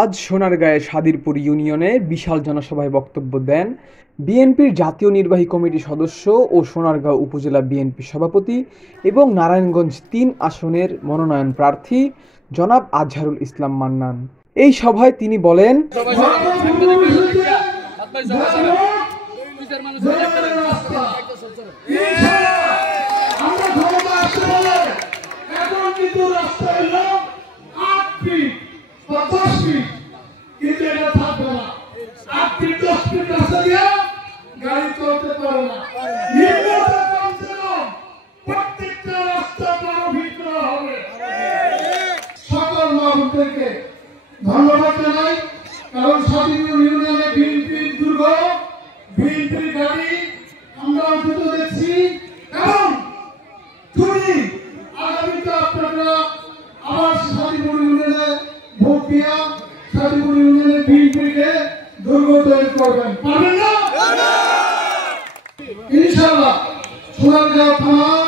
আজ সোনারগাঁয়ে সাদিরপুর ইউনিয়নে বিশাল জনসভায় বক্তব্য দেন বিএনপির জাতীয় নির্বাহী কমিটির সদস্য ও সোনারগাঁও উপজেলা বিএনপি সভাপতি এবং নারায়ণগঞ্জ ৩ আসনের মনোনয়ন প্রার্থী জনাব আজহারুল ইসলাম মান্নান। এই সভায় তিনি বলেন, ধন্যবাদ জানাই, কারণ সাদিপুর ইউনিয়নে বিএনপির দুর্গ, বিএনপির গাড়ি আমরা অন্তত দেখছি। কারণ যদি আগামীতে আপনারা আবার সাদিপুর ইউনিয়নে ভোট দিয়া সাদিপুর ইউনিয়নে বিএনপিকে দুর্গ তৈরি করবেন, পারবেন না? ইনশাআল্লাহ সোনারগাঁও থানা